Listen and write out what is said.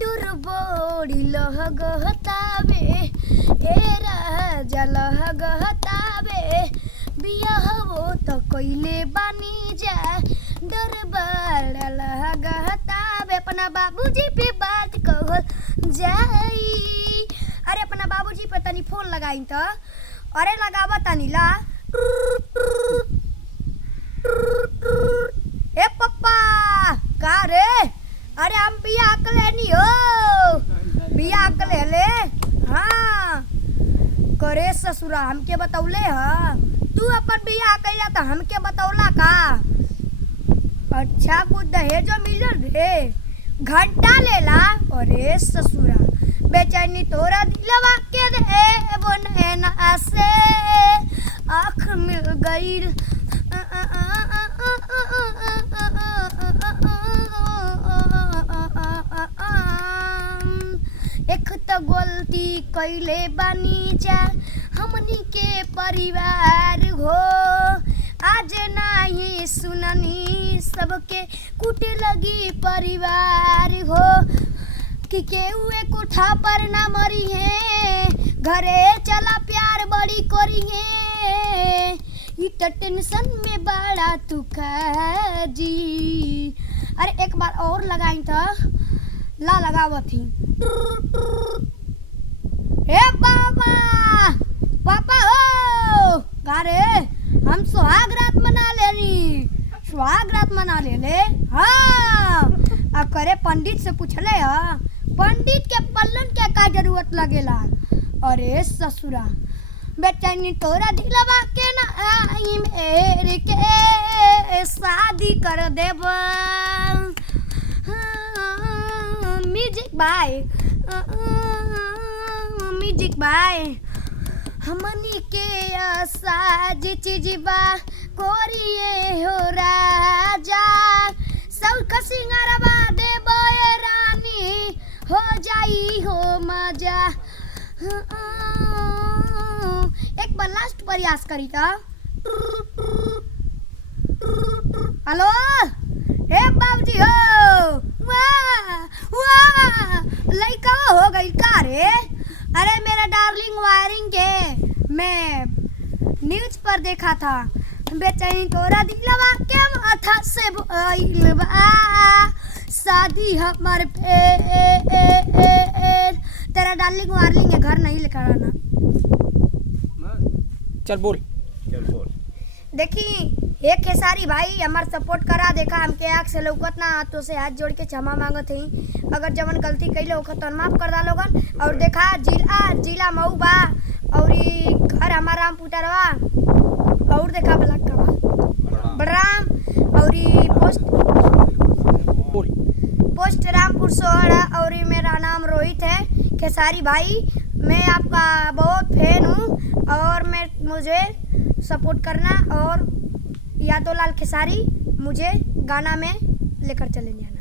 डुरबोड़ी लहगहतावे ए राजा लहगहतावे बियाह हो तो कइले बानी जा दरबार लहगहतावे अपना बाबूजी पे बात कहल जाई। अरे अपना बाबूजी पे तनी फोन लगाई तो अरे लगावा तनी ला। ए पप्पा का रे अरे हम बियाह कर लेनी हो बियाह कर ले। हाँ करे ससुरा हमके बतौले ह तू अपन बियाह कैला तो हमके बतौला का। अच्छा कुछ दहेज मिलल रे घंटा लेला। अरे ससुरा बेचैनी तोरा दिलवा के दे वो नैना से आँख मिल गई। एक तो गलती कैले बानी जा हमनी के परिवार हो आज नहीं सुननी सबके कुटे लगी परिवार हो कि केहुए कोठा पर ना मरी है घरे चला प्यार बड़ी करी है ई तो टेंशन में बड़ा तू जी। अरे एक बार और लगाई तो ला लगावत थी। हे पापा पापा हो का रे हम सुहाग रात मना लेनी सुहाग रात मना ले। हाँ आ करे पंडित से पूछले ह पंडित के पल्लन के का जरूरत लगेला। अरे ससुरा बेचैनी तोरा दिलवा के ना आई मेरे के शादी कर देब। म्यूजिक बाय हमनी के साज चीजबा कोरिए हो राजा सब सिंगारबा देब रानी हो जाई हो मजा। एक बार लास्ट प्रयास करी था। हेलो हे बाबूजी हो वाह वाह लइका हो गई का रे। अरे मेरा डार्लिंग वायरिंग के मैं न्यूज पर देखा था बेचैनी तोरा दिलवा के माथा से शादी हमारे तेरा डार्लिंग वार्लिंग है घर नहीं लेकर आना। चल बोल देखी एक खेसारी भाई हमार सपोर्ट करा देखा हमके आँख से लौकत ना तो से हाथ जोड़ के क्षमा मांगत ही अगर जवन गलती कैले हो तो माफ कर दा लोगन। और देखा जिला मऊ बा और घर हमारा राम पुटरवा और देखा ब्लॉक का बलराम और पोस्ट रामपुर सोहरा और मेरा नाम रोहित है। खेसारी भाई मैं आपका बहुत फैन हूँ और मुझे सपोर्ट करना और यादव लाल खेसारी मुझे गाना में लेकर चले जाना।